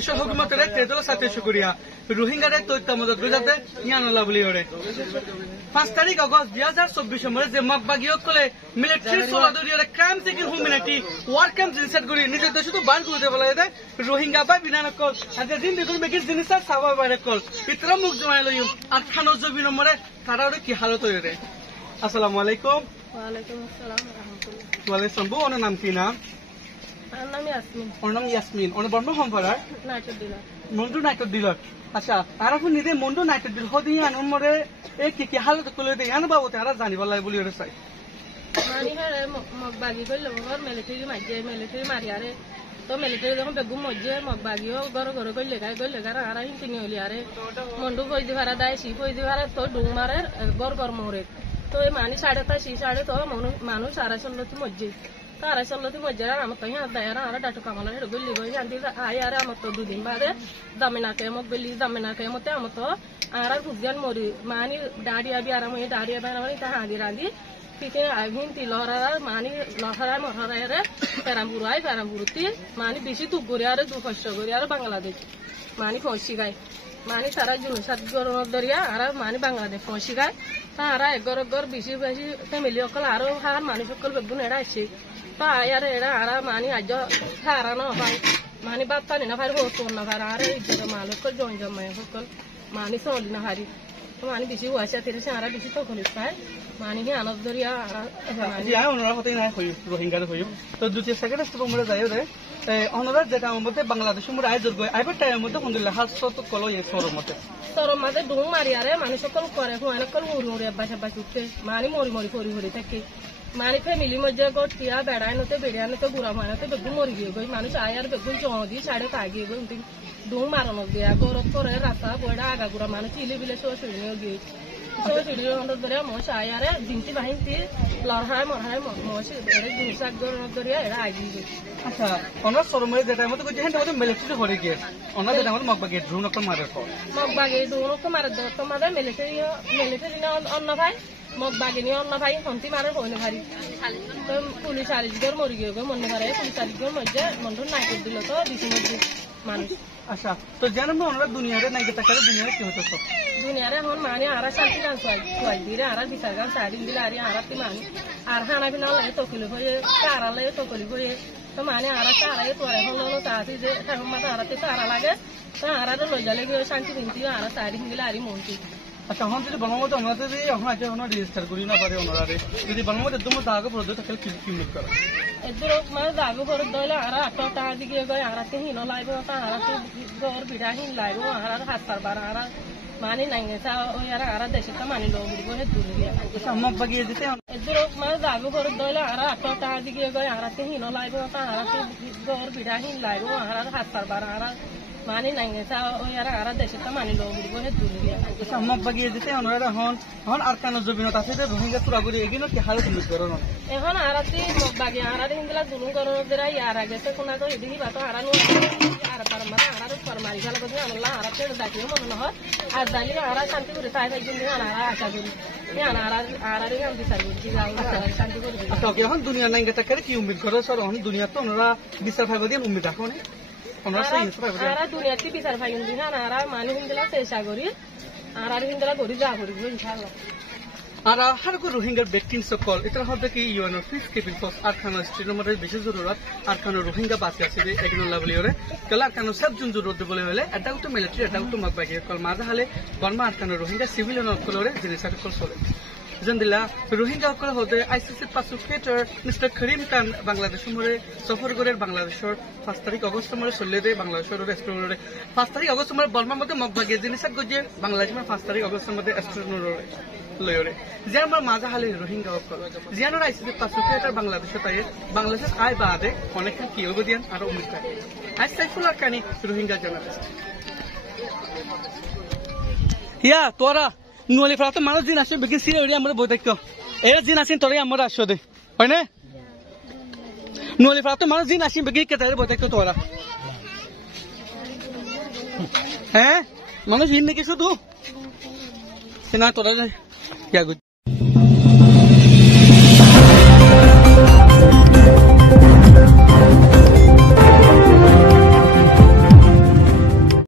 বাংলাদেশের হুকুমতের তেজল সাথে শুক্রিয়া রোহিঙ্গাদের তথ্য মদত গুজাতে ইয়ানুল্লাহ বলি ওরে 5 তারিখ আগস্ট 2024 মরে যে মগবাগীয় কলে মিলিটারি সোলাদরিয়ার crime seeking humanity war camp জিনিসের করে নিজের দেশে তো বান করে বলা যায় রোহিঙ্গা বা বিনা নকল আজ দিন দেখুন বেকির জিনিস সাবা বাইরে কল ইতরা মুখ জমাই লইম আর খানো জবি নম্বরে তারা ওরে কি হালত হইরে আসসালামু আলাইকুম ওয়া আলাইকুম আসসালাম ওয়া রাহমাতুল্লাহ ওয়া আলাইকুম বউ ওনার নাম কি নাম আমার নাম ইয়াসমিন ওর নাম ইয়াসমিন ওনার বর্ণ সম্পাদার নাইট ডিলার মন্ডু নাইট ডিলার আচ্ছা আর আপনি নিজে মন্ডু নাইট ডিল হদি আনুন মরে এ কি হালত কলে দে আন বাবতে আর জানিব লাই বলি ওরে চাই মানি হারে মগবাগি কইল ঘর মিলিটারি মারিয়ারে তো মিলিটারি যখন বেগুম মজ্জে মগবাগিও ঘর ঘর কইলে গায় আর হিন্তিনি হলি আরে মন্ডু কই দি ভাড়া দায় সি কই দি ভাড়া তো ডুং মারে ঘর মরে তো এই মানি সাড়ে তো মানুষ সারা চলতি মজ্জে তারা চলতি মজ্জে আমার তো হ্যাঁ দায় আর ডাটু কামালা হেড গলি গই শান্তি আই আরে আমার তো দুদিন বাদে দামিনাকে মগ গলি দামিনাকে মতে আমার তো আর বুঝিয়ান মরি মানি দাঁড়িয়ে আবি আর আমি দাঁড়িয়ে বানাবি তা হাঁদি রাঁধি পিছনে হিন্তি লহরা মানি লহরায় মহরায় পেরামপুরতি মানি বেশি তুক করে আর দু কষ্ট করে আর বাংলাদেশ মানি ফসি গায় মানি তারা জুনুসাত গরম দরিয়া আর মানি বাংলাদেশ ফসি গায় তারা এগর বেশি ফ্যামিলি সকল আরো হার মানুষ সকল বেগুন এরা আসছে তা আর এরা আর মানি আজ হারা না ভাই মানি বাপ পানি না ভাই হতো না ভাই আর ইজ্জত মাল সকল জমায় সকল মানি চলি না হারি মানি বেশি হয়েছে তিরিশ আর বেশি তো খুলিস পায় মানি হি আনন্দ দরিয়া আর ওনারা হতেই নাই হই রোহিঙ্গার হই তো দুটি সেকেন্ড স্টেপ আমরা যাই রে ওনারা যেটা মধ্যে বাংলাদেশের মধ্যে আয়োজন করে আইবার টাইমের মধ্যে আলহামদুলিল্লাহ হাসত কলো এই সরম মধ্যে ডুং মারি আরে মানুষ সকল করে হুয়ান সকল মুড়ি আব্বাস উঠতে মানি মরি ফরি থাকে মানি ফ্যামিলি মধ্যে গটিয়া বেড়াইনতে বেড়াইনতে গুড়া মানতে বেগুন মরি গিয়ে গই মানুষ আয়ার বেগুন জদি সাড়ে তাগিয়ে গই ডুং মারানো দিয়া গরত করে রাস্তা বড়া আগা গুড়া মানুষ চিলি বিলে সরি গিয়ে মশ আয়ারে দিনটি বাহিনটি লড়হায় মশ জিনিস দরিয়া এরা আগিয়ে আচ্ছা ওনার সরমে যেটা মধ্যে কইছে হেন মধ্যে মিলিটারি হরে গিয়ে ওনার যেটা মধ্যে মগবাগে ড্রোন করে মারে তোমাদের মিলিটারি না অন্য ভাই মগবাগে নিয়ে অন্য ভাই হন্তি মারে হইনে ভারি তো পুলিশ আরিজগর মরি গিয়ে মনে ভারে পুলিশ আরিজগর মধ্যে মন্ডল নাইট দিল তো দিছি মধ্যে মানুষ আচ্ছা তো জানেন ওনারা দুনিয়ারে নাই যেটা করে দুনিয়ারে কি হতো দুনিয়ারে এখন মানে আর শান্তি গান সোয়াই দিলে আর বিচার গান সারিন দিলে আর তি মানি আর খানা পিনা লাগে তকলি হয়ে তারা লাগে তকলি হয়ে তো মানে আর তারাই তোরে হলো তাতে যে মাথা আরাতে তারা লাগে তারা তো লই যালে গিয়ে শান্তি দিনতি আর সারিন দিলে আর মনটি আচ্ছা এখন যদি বাংলাদেশ ওনারা যদি এখন আছে ওনারা রেজিস্টার করি না পারে ওনারা যদি বাংলাদেশ একদম দাগ প্রদত্ত থাকলে কি মিট করে এদের মানে দাগ করে দইলে আর আটটা দিকে গই আরাতে হিন লাইবো তা আরাতে ঘর বিড়া হিন লাইবো আর হাত পারবার আর মানি নাই তা ওই আর দেশে তা মানি লোক দিব হে দূরে গিয়া আচ্ছা মগ বাগিয়ে দিতে এদের মানে দাগ করে দইলে আর আটটা দিকে গই আরাতে হিন লাইবো তা আরাতে ঘর বিড়া হিন লাইবো আর হাত পারবার আর মানি নাই তা ওই আর দেশে তা মানি লোক দিব হে দূরে গিয়া আচ্ছা মগ বাগিয়ে দিতে ওনারা এখন আর কেন জবিনত আছে যে রোহিঙ্গা তুরা করে এগিয়ে কি হালত মিট করে না এখন আরাতে মগ বাগিয়ে আর হিন্দলা দুলুন করো দেরা ইয়ার আগে তো কোনা তো এদিকে বাতো হারানো আর পারমারা আর ফরমারি গেল বলে আল্লাহ আরাতে দাকিও মনে না হয় আর দালি আর শান্তি করে তাই তাই দিন আর আশা করি আর গান বিচার করছি শান্তি করে আচ্ছা ওকে এখন দুনিয়া নাই যেটা করে কি উম্মিদ করে স্যার এখন দুনিয়া তো ওনারা বিচার ভাইব দিয়ে উম্মিদ রাখো না ওনারা সেই আর দুনিয়াতে বিচার ভাইন দিন আর মানি হিন্দলা চেষ্টা করি আর হিন্দলা করি যা করি ইনশাআল্লাহ আর হার কো রোহিঙ্গার ব্যক্তিন সকল এটা হবে কি ইউএনও পিস কিপিং ফোর্স আর খানো স্টেটের মধ্যে বেশি জরুরত আর খানো রোহিঙ্গা বাঁচি আছে যে এগুলো বলি ওরে কল আর খানো সব জন জরুরত বলে হলে এটা তো মিলিটারি এটা তো মগবাগি কল মাঝে হলে বর্মা আর খানো রোহিঙ্গা সিভিলিয়ান সকল ওরে জিনিস সকল চলে জন্দিলা রোহিঙ্গা সকল হতে আইসিসি পাসুকেটর মিস্টার করিম খান বাংলাদেশ মরে সফর করে বাংলাদেশের 5 তারিখ আগস্ট মরে চলে দেয় বাংলাদেশের রেস্টুরেন্টে 5 তারিখ আগস্ট মরে বর্মার মধ্যে মগবাগি জিনিস গজিয়ে বাংলাদেশ 5 তারিখ আগস্টের মধ্যে রেস্টুরেন্টে লয়রে যে আমার মাজা হালে রোহিঙ্গা সকল জিয়ানোর আইসিসি পাসুকেটর বাংলাদেশে তাই বাংলাদেশের আয় বাদে অনেক কি অবদান আর উম্মিদ থাকে আজ সাইফুল্লাহ কানি রোহিঙ্গা জার্নালিস্ট ইয়া তোরা নুয়ালি ফ্রাত মানুষ দিন আসে বেশি সিরে ওরে আমরা বই দেখো এরা দিন আসেন তোরে আমরা আসো দে হয় না নুয়ালি ফ্রাত মানুষ দিন আসেন বেশি কেতারে বই দেখো তোরা হ্যাঁ মানুষ হিন নাকি শুধু না তোরা ইয়া